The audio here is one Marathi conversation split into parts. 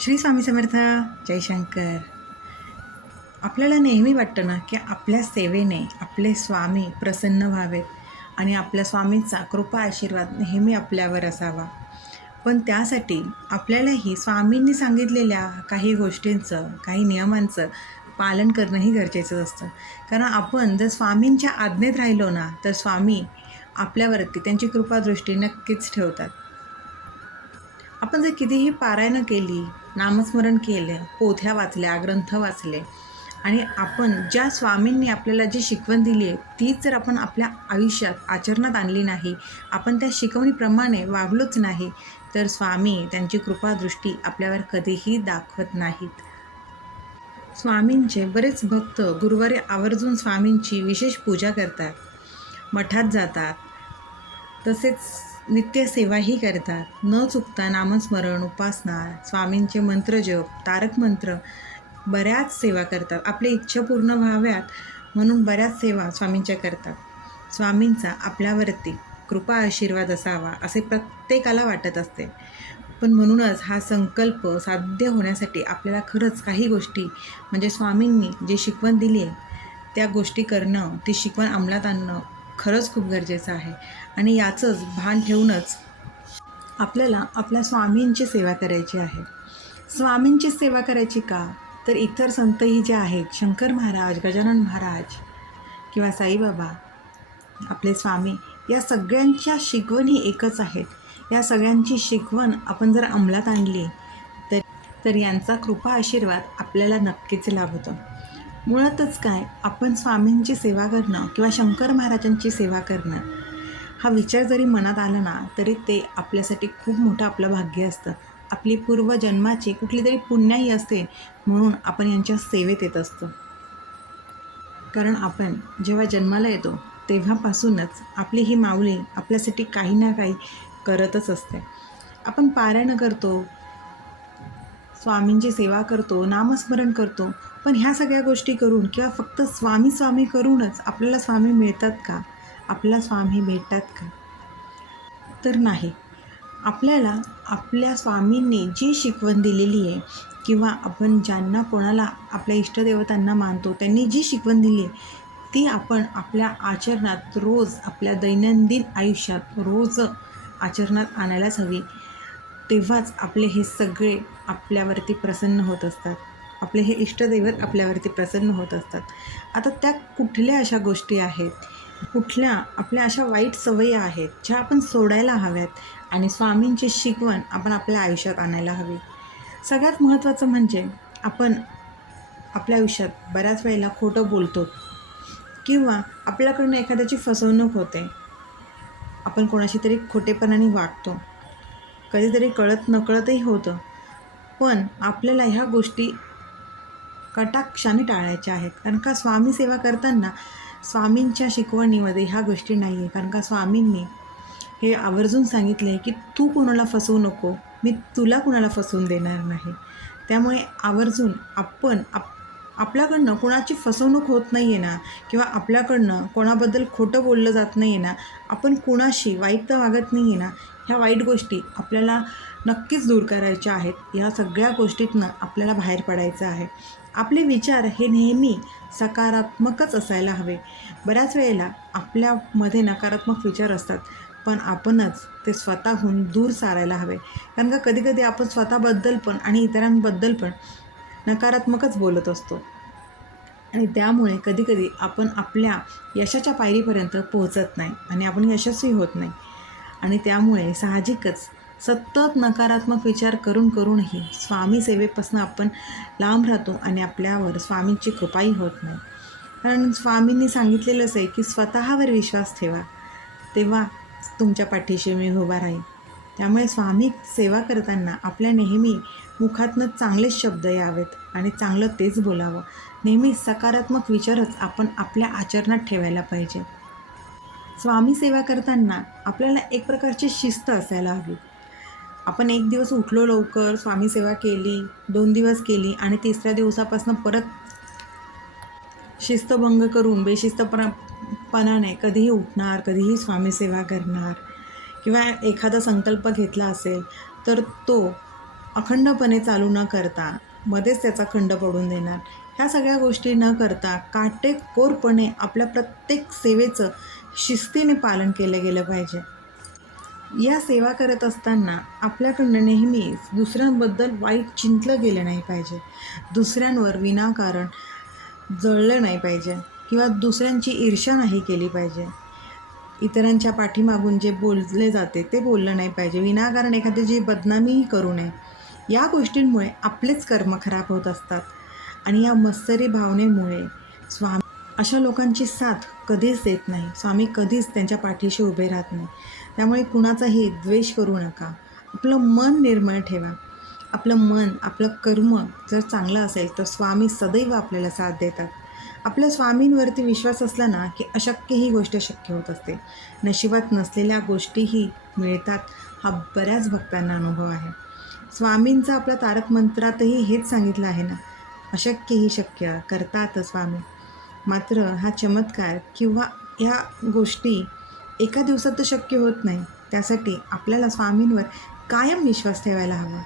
श्री स्वामी समर्थ जयशंकर आपल्याला नेहमी वाटतं ना की आपल्या सेवेने आपले स्वामी प्रसन्न व्हावेत आणि आपल्या स्वामींचा कृपा आशीर्वाद नेहमी आपल्यावर असावा. पण त्यासाठी आपल्यालाही स्वामींनी सांगितलेल्या काही गोष्टींचं काही नियमांचं पालन करणंही गरजेचं असतं. कारण आपण जर स्वामींच्या आज्ञेत राहिलो ना तर स्वामी आपल्यावरती त्यांची कृपादृष्टी नक्कीच ठेवतात. आपण जर कितीही पारायणं केली नामस्मरण केले पोथ्या वाचल्या ग्रंथ वाचले. आणि आपण ज्या स्वामींनी आपल्याला जी शिकवण दिली आहे तीच जर आपण आपल्या आयुष्यात आचरणात आणली नाही आपण त्या शिकवणीप्रमाणे वागलोच नाही तर स्वामी त्यांची कृपादृष्टी आपल्यावर कधीही दाखवत नाहीत. स्वामींचे बरेच भक्त गुरुवारी आवर्जून स्वामींची विशेष पूजा करतात. मठात जातात. तसेच नित्यसेवाही करतात. न चुकता नामस्मरण उपासना स्वामींचे मंत्रजप तारक मंत्र बऱ्याच सेवा करतात. आपल्या इच्छा पूर्ण व्हाव्यात म्हणून बऱ्याच सेवा स्वामींच्या करतात. स्वामींचा आपल्यावरती कृपा आशीर्वाद असावा असे प्रत्येकाला वाटत असते. पण म्हणूनच हा संकल्प साध्य होण्यासाठी आपल्याला खरंच काही गोष्टी म्हणजे स्वामींनी जे शिकवण दिली आहे त्या गोष्टी करणं ती शिकवण अंमलात आणणं खरंच खूप गरजेचं आहे. आणि याचंच भान ठेवूनच आपल्याला आपल्या स्वामींची सेवा करायची आहे. स्वामींची सेवा करायची का? तर इतर संतही जे आहेत शंकर महाराज गजानन महाराज किंवा साईबाबा आपले स्वामी या सगळ्यांच्या शिकवणी एकच आहेत. या सगळ्यांची शिकवण आपण जर अंमलात आणली तर तर यांचा कृपा आशीर्वाद आपल्याला नक्कीच लाभतो. मुळातच काय? आपण स्वामींची सेवा करणं किंवा शंकर महाराजांची सेवा करणं हा विचार जरी मनात आला ना तरी ते आपल्यासाठी खूप मोठं आपलं भाग्य असतं. आपली पूर्वजन्माची कुठली तरी पुण्याही असते म्हणून आपण यांच्या सेवेत येत असतो. कारण आपण जेव्हा जन्माला येतो तेव्हापासूनच आपली ही माऊली आपल्यासाठी काही ना काही करतच असते. आपण पारायणं करतो स्वामींची सेवा करतो नामस्मरण करतो. पण ह्या सगळ्या गोष्टी करून किंवा फक्त स्वामी स्वामी करूनच आपल्याला स्वामी मिळतात का? आपल्याला स्वामी भेटतात का? तर नाही. आपल्याला आपल्या स्वामींनी जी शिकवण दिलेली आहे किंवा आपण ज्यांना कोणाला आपल्या इष्टदेवतांना मानतो त्यांनी जी शिकवण दिली आहे ती आपण आपल्या आचरणात रोज आपल्या दैनंदिन आयुष्यात रोज आचरणात आणायलाच हवी. तेव्हाच आपले हे सगळे आपल्यावरती प्रसन्न होत असतात. आपले हे इष्टदैवत आपल्यावरती प्रसन्न होत असतात. आता त्या कुठल्या अशा गोष्टी आहेत? कुठल्या आपल्या अशा वाईट सवयी आहेत ज्या आपण सोडायला हव्यात आणि स्वामींची शिकवण आपण आपल्या आयुष्यात आणायला हवी? सगळ्यात महत्त्वाचं म्हणजे आपण आपल्या आयुष्यात बऱ्याच वेळेला खोटं बोलतो किंवा आपल्याकडनं एखाद्याची फसवणूक होते. आपण कोणाशी तरी खोटेपणाने वागतो. कधीतरी कळत नकळतही होतं. पण आपल्याला ह्या गोष्टी कटाक्षाने टाळायच्या आहेत. कारण का स्वामी सेवा करताना स्वामींच्या शिकवणीमध्ये ह्या गोष्टी नाही आहे कारण का स्वामींनी हे आवर्जून सांगितले आहे की तू कोणाला फसवू नको. मी तुला कुणाला फसवून देणार नाही. त्यामुळे आवर्जून आपण आप आपल्याकडनं कोणाची फसवणूक होत नाही आहे ना किंवा आपल्याकडनं कोणाबद्दल खोटं बोललं जात नाही आहे ना आपण कुणाशी वाईट तर वागत नाही आहे ना ह्या वाईट गोष्टी आपल्याला नक्कीच दूर करायच्या आहेत. या सगळ्या गोष्टीतनं आपल्याला बाहेर पडायचं आहे. आपले विचार हे नेहमी सकारात्मकच असायला हवे. बऱ्याच वेळेला आपल्यामध्ये नकारात्मक विचार असतात पण आपणच ते स्वतःहून दूर सारायला हवे. कारण का कधीकधी आपण स्वतःबद्दल पण आणि इतरांबद्दल पण नकारात्मकच बोलत असतो. आणि त्यामुळे कधीकधी आपण आपल्या यशाच्या पायरीपर्यंत पोहोचत नाही आणि आपण यशस्वी होत नाही. आणि त्यामुळे साहजिकच सतत नकारात्मक विचार करून करूनही स्वामी सेवेपासून आपण लांब राहतो आणि आपल्यावर स्वामींची कृपाही होत नाही. कारण स्वामींनी सांगितलेलंच आहे की स्वतःवर विश्वास ठेवा. तेव्हा तुमच्या पाठीशी मी उभा राहील त्यामुळे स्वामी सेवा करताना आपल्या नेहमी मुखातनं चांगलेच शब्द यावेत आणि चांगलं तेच बोलावं. नेहमी सकारात्मक विचारच आपण आपल्या आचरणात ठेवायला पाहिजे स्वामी सेवा करताना आपल्याला एक प्रकारची शिस्त असायला हवी. आपण एक दिवस उठलो लवकर स्वामी सेवा केली दोन दिवस केली आणि तिसऱ्या दिवसापासून परत शिस्तभंग करून बेशिस्तपणापणाने कधीही उठणार कधीही स्वामी सेवा करणार किंवा एखादा संकल्प घेतला असेल तर तो अखंडपणे चालू न करता मध्येच त्याचा खंड पडून देणार. ह्या सगळ्या गोष्टी न करता काटेकोरपणे आपल्या प्रत्येक सेवेचं शिस्तीने पालन केलं गेलं पाहिजे. या सेवा करत असताना आपल्याकडनं नेहमीच दुसऱ्यांबद्दल वाईट चिंतलं गेलं नाही पाहिजे. दुसऱ्यांवर विनाकारण जळलं नाही पाहिजे किंवा दुसऱ्यांची ईर्ष्या नाही केली पाहिजे. इतरांच्या पाठीमागून जे बोलले जाते ते बोललं नाही पाहिजे. विनाकारण एखाद्याची बदनामीही करू नये. या गोष्टींमुळे आपलेच कर्म खराब होत असतात. आणि या मत्सरी भावनेमुळे स्वामी अशा लोकांची साथ कधीच देत नाही. स्वामी कधीच त्यांच्या पाठीशी उभे राहत नाही. त्यामुळे कुणाचाही द्वेष करू नका. आपलं मन निर्मळ ठेवा. आपलं मन आपलं कर्म जर चांगलं असेल तर स्वामी सदैव आपल्याला साथ देतात. आपल्या स्वामींवरती विश्वास असला ना की अशक्य ही गोष्ट शक्य होत असते. नशिबात नसलेल्या गोष्टीही मिळतात हा बऱ्याच भक्तांना अनुभव आहे. स्वामींचा आपल्या तारक मंत्रातही हेच सांगितलं आहे ना अशक्यही शक्य करतात स्वामी. मात्र हा चमत्कार किंवा ह्या गोष्टी एका दिवसात तर शक्य होत नाही. त्यासाठी आपल्याला स्वामींवर कायम विश्वास ठेवायला हवा.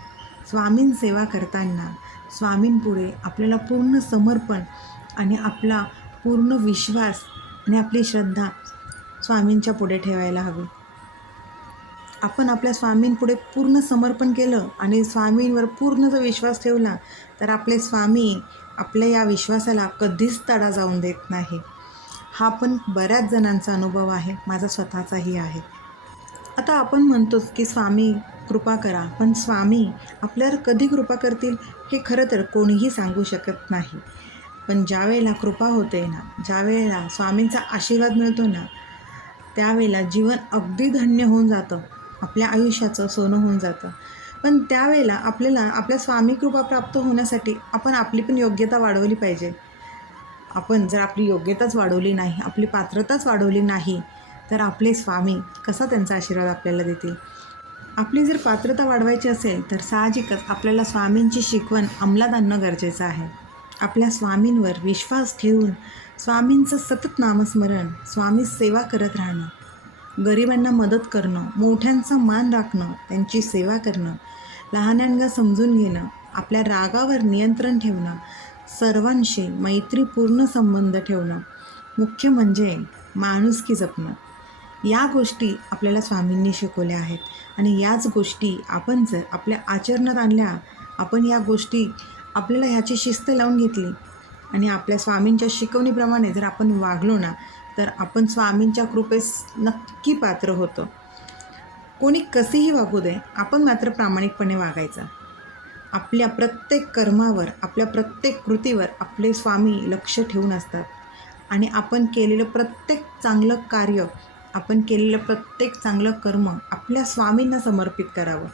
स्वामीं सेवा करताना स्वामींपुढे आपल्याला पूर्ण समर्पण आणि आपला पूर्ण विश्वास आणि आपली श्रद्धा स्वामींच्या पुढे ठेवायला हवी. आपण आपल्या स्वामींपुढे पूर्ण समर्पण केलं आणि स्वामींवर पूर्ण जर विश्वास ठेवला तर आपले स्वामी आपल्या या विश्वासाला कधीच तडा जाऊन देत नाही. हा पण बऱ्याच जणांचा अनुभव आहे माझा स्वतःचाही आहे. आता आपण म्हणतोच की स्वामी कृपा करा पण स्वामी आपल्यावर कधी कृपा करतील हे खरं तर कोणीही सांगू शकत नाही. पण ज्या वेळेला कृपा होते ना ज्या वेळेला स्वामींचा आशीर्वाद मिळतो ना त्यावेळेला जीवन अगदी धन्य होऊन जातं. आपल्या आयुष्याचं सोनं होऊन जातं. पण त्यावेळेला आपल्याला आपल्या स्वामी कृपा प्राप्त होण्यासाठी आपण आपली पण योग्यता वाढवली पाहिजे. आपण जर आपली योग्यताच वाढवली नाही आपली पात्रताच वाढवली नाही तर आपले स्वामी कसा त्यांचा आशीर्वाद आपल्याला देतील? आपली जर पात्रता वाढवायची असेल तर साहजिकच आपल्याला स्वामींची शिकवण अंमलात आणणं गरजेचं आहे. आपल्या स्वामींवर विश्वास ठेवून स्वामींचं सतत नामस्मरण स्वामी सेवा करत राहणं गरिबांना मदत करणं मोठ्यांचा मान राखणं त्यांची सेवा करणं लहानांना समजून घेणं आपल्या रागावर नियंत्रण ठेवणं सर्वांशी मैत्रीपूर्ण संबंध ठेवणं मुख्य म्हणजे माणुसकी जपणं. या गोष्टी आपल्याला स्वामींनी शिकवल्या आहेत आणि याच गोष्टी आपण जर आपल्या आचरणात आणल्या आपण या गोष्टी आपल्याला ह्याची शिस्त लावून घेतली आणि आपल्या स्वामींच्या शिकवणीप्रमाणे जर आपण वागलो ना तर आपण स्वामींच्या कृपेस नक्की पात्र होतो. कोणी कसेही वागू दे आपण मात्र प्रामाणिकपणे वागायचं. आपल्या प्रत्येक कर्मावर आपल्या प्रत्येक कृतीवर आपले स्वामी लक्ष ठेवून असतात. आणि आपण केलेलं प्रत्येक चांगलं कार्य आपण केलेलं प्रत्येक चांगलं कर्म आपल्या स्वामींना समर्पित करावं.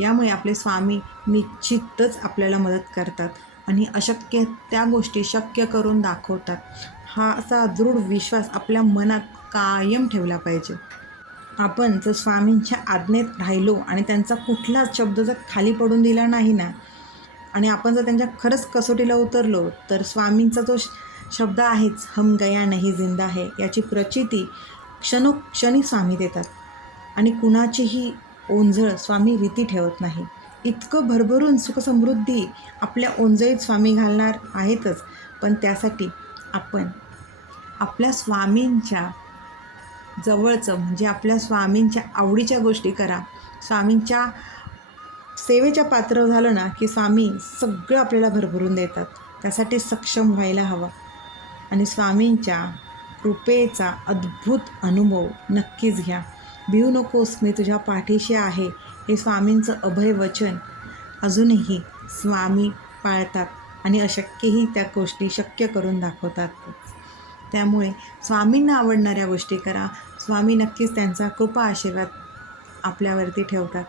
यामुळे आपले स्वामी निश्चितच आपल्याला मदत करतात आणि अशक्य त्या गोष्टी शक्य करून दाखवतात. हा असा दृढ विश्वास आपल्या मनात कायम ठेवला पाहिजे. आपण जर स्वामींच्या आज्ञेत राहिलो आणि त्यांचा कुठलाच शब्द जर खाली पडून दिला नाही ना आणि आपण जर त्यांच्या खरंच कसोटीला उतरलो तर स्वामींचा जो श- शब्द आहेच हम गया नाही जिंदा आहे याची प्रचिती क्षणोक्षणी स्वामी देतात. आणि कुणाचीही ओंझळ स्वामी रीती ठेवत नाही. इतकं भरभरून सुखसमृद्धी आपल्या ओंजळीत स्वामी घालणार आहेतच पण त्यासाठी आपण आपल्या स्वामींच्या जवळचं म्हणजे आपल्या स्वामींच्या आवडीच्या गोष्टी करा. स्वामींच्या सेवेच्या पात्र झालं ना की स्वामी सगळं आपल्याला भरभरून देतात. त्यासाठी सक्षम व्हायला हवं. आणि स्वामींच्या कृपेचा अद्भुत अनुभव नक्कीच घ्या. भिऊ नकोस मी तुझ्या पाठीशी आहे. हे स्वामींचं अभय वचन. अजूनही स्वामी पाळतात आणि अशक्यही त्या गोष्टी शक्य करून दाखवतात. त्यामुळे स्वामींना आवडणाऱ्या गोष्टी करा. स्वामी नक्कीच त्यांचा कृपा आशीर्वाद आपल्यावरती ठेवतात.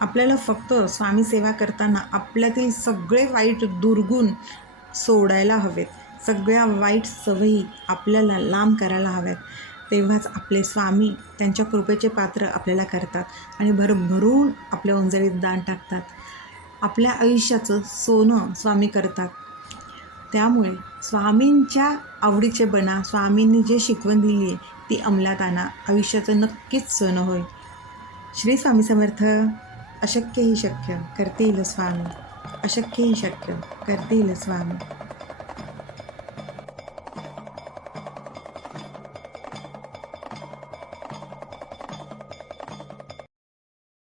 आपल्याला फक्त स्वामी सेवा करताना आपल्यातील सगळे वाईट दुर्गुण सोडायला हवेत. सगळ्या वाईट सवयी आपल्याला लांब करायला हव्यात. तेव्हाच आपले स्वामी त्यांच्या कृपेचे पात्र आपल्याला करतात आणि भरभरून आपल्या उंजळीत दान टाकतात. आपल्या आयुष्याचं सोनं स्वामी करतात. त्यामुळे स्वामींच्या आवडीचे बना स्वामींनी जे शिकवण दिली आहे ती अंमलात आणा. आयुष्याचं नक्कीच सोनं होईल श्री स्वामी समर्थ अशक्यही शक्य शक्य करतील स्वामी. अशक्यही शक्य शक्य करतील स्वामी.